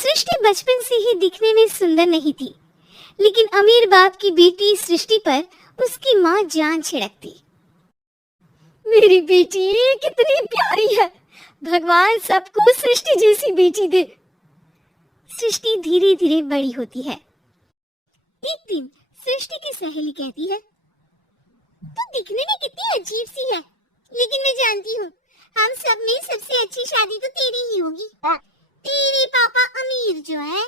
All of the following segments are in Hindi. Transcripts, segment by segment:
सृष्टि बचपन से ही दिखने में सुंदर नहीं थी, लेकिन अमीर बाप की बेटी सृष्टि पर उसकी माँ जान छिड़कती। मेरी बेटी कितनी प्यारी है, भगवान सबको सृष्टि जैसी बेटी दे। सृष्टि धीरे धीरे बड़ी होती है। एक दिन सृष्टि की सहेली कहती है, तू दिखने में कितनी अजीब सी है, लेकिन मैं जानती हूँ हम सब में सबसे अच्छी शादी तो तेरी ही होगी। तेरे पापा अमीर जो है।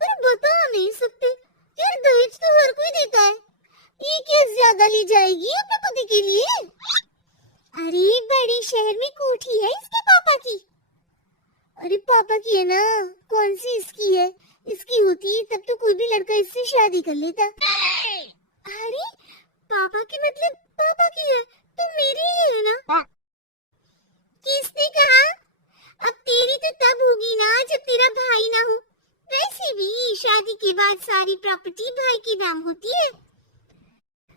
और बता नहीं सकते यार, दहेज तो हर कोई देता है, ये क्या ज्यादा ली जाएगी अपने पति के लिए? अरे बड़े शहर में कोठी है इसके पापा की। अरे पापा की है ना, कौन सी इसकी है? इसकी होती तब तो कोई भी लड़का इससे शादी कर लेता। अरे पापा की मतलब पापा की है तो मेरी ही है ना? किसने कहा? अब तेरी तो तब होगी ना जब तेरा भाई ना हो। वैसे भी शादी के बाद सारी प्रॉपर्टी भाई के नाम होती है।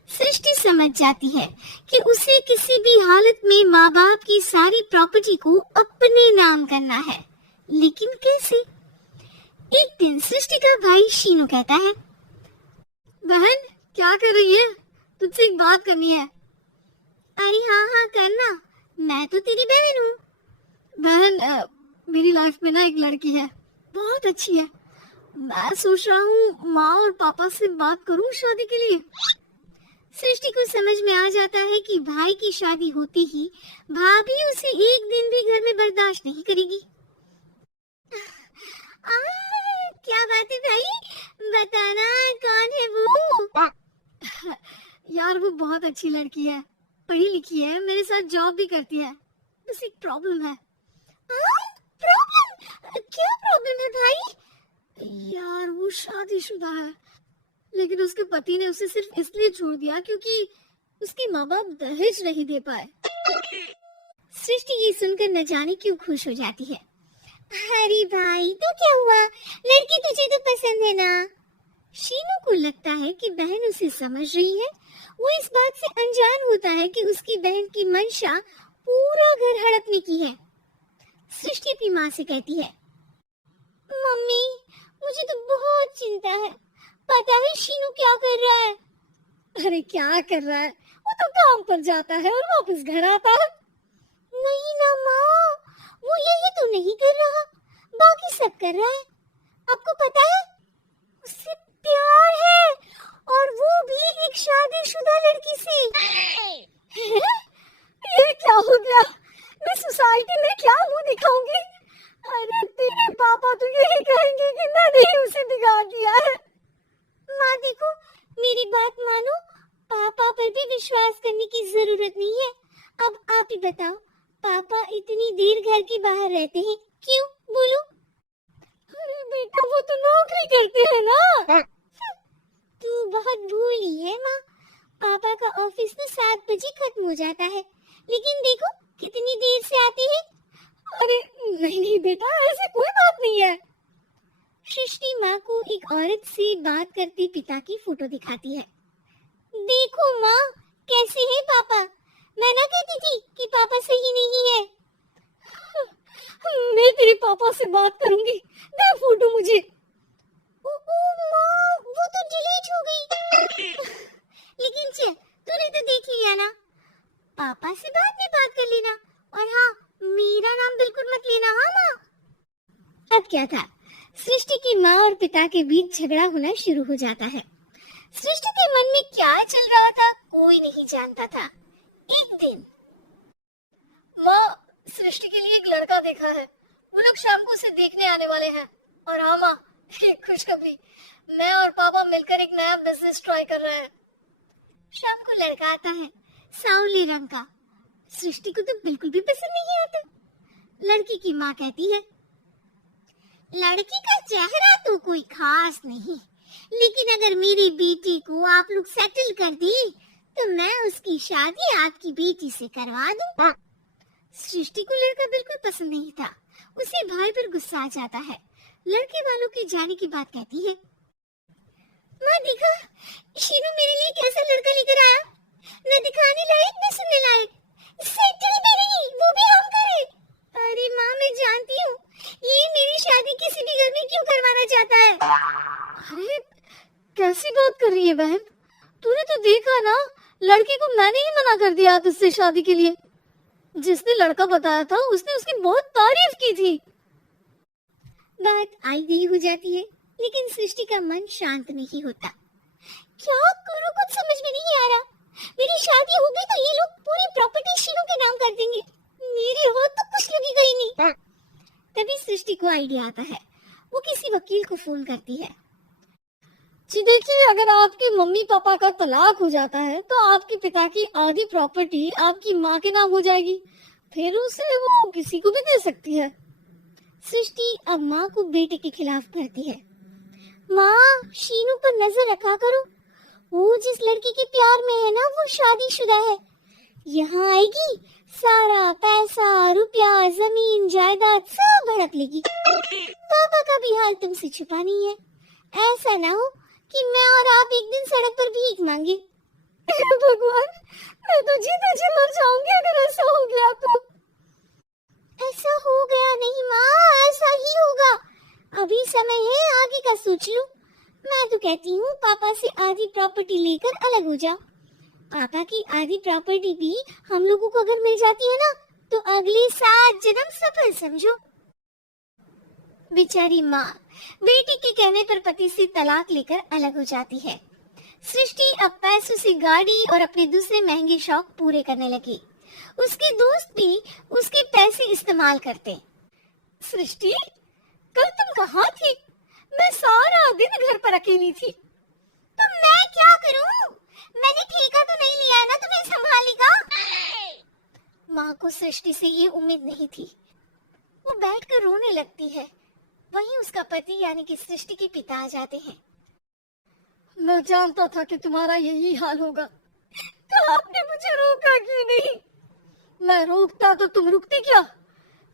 सृष्टि समझ जाती है कि उसे किसी भी हालत में माँ बाप की सारी प्रॉपर्टी को अपने नाम करना है, लेकिन कैसे? एक दिन सृष्टि का भाई शीनू कहता है, बहन क्या कर रही है? तुझसे एक बात करनी है। अरे हाँ हाँ करना, मैं तो तेरी बहन हूँ। बहन मेरी लाइफ में ना एक लड़की है, बहुत अच्छी है। मैं सोच रहा हूँ माँ और पापा से बात करूँ शादी के लिए। सृष्टि को समझ में आ जाता है कि भाई की शादी होती ही भाभी उसे एक दिन भी घर में बर्दाश्त नहीं करेगी। क्या बात है भाई, बताना कौन है वो? यार वो बहुत अच्छी लड़की है, पढ़ी लिखी है, मेरे साथ जॉब भी करती है, बस एक प्रॉब्लम है। प्रॉब्लम? क्या प्रॉब्लम है भाई? यार वो शादीशुदा है, लेकिन उसके पति ने उसे सिर्फ इसलिए छोड़ दिया क्योंकि उसके माँ बाप दहेज नहीं दे पाए। सृष्टि ये सुनकर न जाने क्यों खुश हो जाती है। अरे भाई तो क्या हुआ, लड़की तुझे तो पसंद है ना? शीनू को लगता है कि बहन उसे समझ रही है। वो इस बात से अनजान होता है कि उसकी बहन की मंशा पूरा घर हड़पने की है। सृष्टि अपनी माँ से कहती है, मम्मी मुझे तो बहुत चिंता है, पता है शीनू क्या कर रहा है? अरे क्या कर रहा है? वो तो काम पर जाता है और वापस घर आता है। नहीं ना माँ, वो यही तो नहीं कर रहा, बाकी सब कर रहा है। आपको पता है उससे प्यार है, और वो भी एक शादीशुदा लड़की से। ये क्या हो गया? मैं सोसाइटी में क्या मुंह दिखाऊंगी? अरे तेरे पापा तो यही कहेंगे कि मैंने ही उसे बिगाड़ दिया है। माँ देखो मेरी बात मानो, पापा पर भी विश्वास करने की जरूरत नहीं है। अब आप ही बताओ, पापा इतनी देर घर के बाहर रहते हैं क्यों? बोलो। अरे बेटा वो तो नौकरी करते हैं ना। तू बहुत भूली है माँ, पापा का ऑफिस तो 7 बजे खत्म हो जाता है, लेकिन देखो कितनी देर से आते हैं। अरे नहीं नहीं बेटा, ऐसी कोई बात नहीं है। सृष्टि माँ को एक औरत से बात करते पिता की फोटो दिखाती है। देखो माँ कैसे है पापा, मैं ना कहती थी कि पापा सही नहीं है। मैं तेरे पापा से बात करूंगी, दे फोटो मुझे। ओ माँ वो तो डिलीट हो गई। लेकिन चल तूने तो देख लिया ना, पापा से बाद में बात कर लेना, और हाँ मेरा नाम बिल्कुल मत लेना। हाँ माँ। अब क्या था, सृष्टि की माँ और पिता के बीच झगड़ा होना शुरू हो जाता है। सृष्टि के मन में क्या चल रहा था कोई नहीं जानता था। एक दिन, माँ सृष्टि के लिए एक लड़का देखा है, वो लोग शाम को उसे देखने आने वाले हैं। और हाँ माँ एक खुशखबरी, मैं और पापा मिलकर एक नया बिजनेस ट्राई कर रहे हैं। शाम को लड़का आता है, सांवले रंग का। सृष्टि को तो बिल्कुल भी पसंद नहीं आता। लड़की की माँ कहती है, लड़की का चेहरा तो कोई खास नहीं, लेकिन अगर मेरी बेटी को आप लोग सेटल कर दे तो मैं उसकी शादी आपकी बेटी से करवा दूं। सृष्टि को लड़का बिल्कुल पसंद नहीं था, उसे भाई पर गुस्सा आ जाता है। लड़के वालों के जाने की बात कहती है, माँ देखा शीनू मेरे लिए कैसा लड़का लेकर आया, न दिखाने लायक न सुनने लायक, सेटल भी नहीं, वो भी हम करें। अरे माँ मैं जानती हूँ ये मेरी शादी किसी भी क्यों करवाना चाहता है? अरे कैसी बात कर रही है बहन, तूने तो देखा ना, लड़के को मैंने ही मना कर दिया तुझसे शादी के लिए। जिसने लड़का बताया था उसने उसकी बहुत तारीफ की थी। बात आई गई हो जाती है, लेकिन सृष्टि का मन शांत नहीं होता। क्या करूं, कुछ समझ में नहीं आ रहा। मेरी शादी हो गई तो ये लोग पूरी प्रॉपर्टी शीनू के नाम कर देंगे, मेरी हो तो कुछ लगेगा ही नहीं। तभी सृष्टि को आइडिया आता है, वो किसी वकील को फोन करती है। जी देखिए, अगर आपके मम्मी पापा का तलाक हो जाता है तो आपके पिता की आधी प्रॉपर्टी आपकी माँ के नाम हो जाएगी, फिर उसे वो किसी को भी दे सकती है। सृष्टि अब माँ को बेटे के खिलाफ करती है। माँ, शीनू पर नजर रखा करो, वो जिस लड़की के प्यार में है ना वो शादीशुदा है। यहाँ आएगी, सारा पैसा रुपया जमीन जायदाद सब हड़प लेगी। पापा का भी हाल तुमसे छुपा नहीं है, ऐसा ना हो कि मैं और आप एक दिन सड़क पर भीख मांगे। भगवान, मैं तो जीते जी मर जाऊंगी अगर ऐसा हो गया तो। ऐसा हो गया नहीं माँ, ऐसा ही होगा। अभी समय है, आगे का सोच लो। मैं तो कहती हूँ पापा से आधी प्रॉपर्टी लेकर अलग हो जाओ। पापा की आधी प्रॉपर्टी भी हम लोगों को अगर मिल जाती है ना तो अगले 7 जन्म सफल समझो। बेचारी माँ बेटी के कहने पर पति से तलाक लेकर अलग हो जाती है। सृष्टि अब पैसों से गाड़ी और अपने दूसरे महंगे शौक पूरे करने लगी। उसके दोस्त भी उसके पैसे इस्तेमाल करते। सृष्टि, कल तुम कहाँ थी? मैं सारा दिन घर पर अकेली थी। तो मैं क्या करूं? मैंने ठेका तो नहीं लिया ना तुम्हें संभालेगा। माँ को सृष्टि से ये उम्मीद नहीं थी। वो बैठकर रोने लगती है। वहीं उसका पति यानी कि सृष्टि के पिता आ जाते हैं। मैं जानता था कि तुम्हारा यही हाल होगा, तो आपने मुझे रोका क्यों नहीं? मैं रोकता तो तुम रुकती क्या?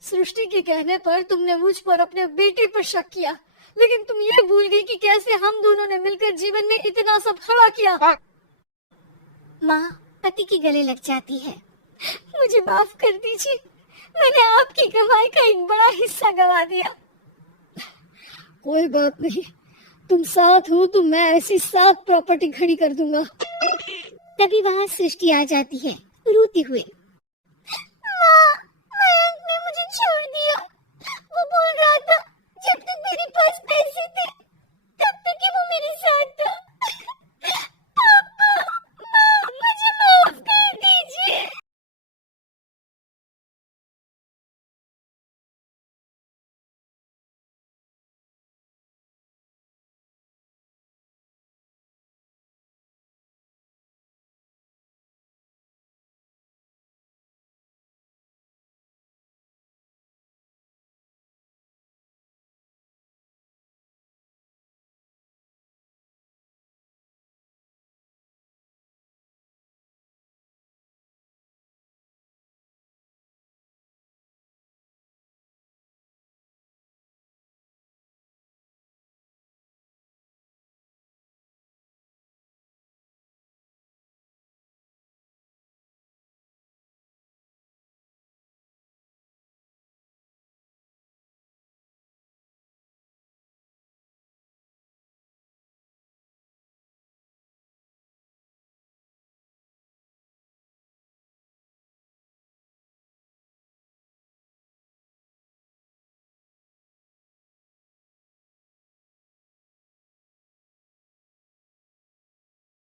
सृष्टि के कहने पर तुमने मुझ पर अपने बेटे पर शक किया, लेकिन तुम ये भूल गई कि कैसे हम दोनों ने मिलकर जीवन में इतना सब खड़ा किया। माँ पति के गले लग जाती है। मुझे माफ कर दीजिए, मैंने आपकी कमाई का एक बड़ा हिस्सा गवा दिया। कोई बात नहीं, तुम साथ हो तो मैं ऐसी 7 प्रॉपर्टी खड़ी कर दूंगा। तभी वहाँ सृष्टि आ जाती है रोते हुए। माँ, मयंक ने मुझे छोड़ दिया। वो बोल रहा था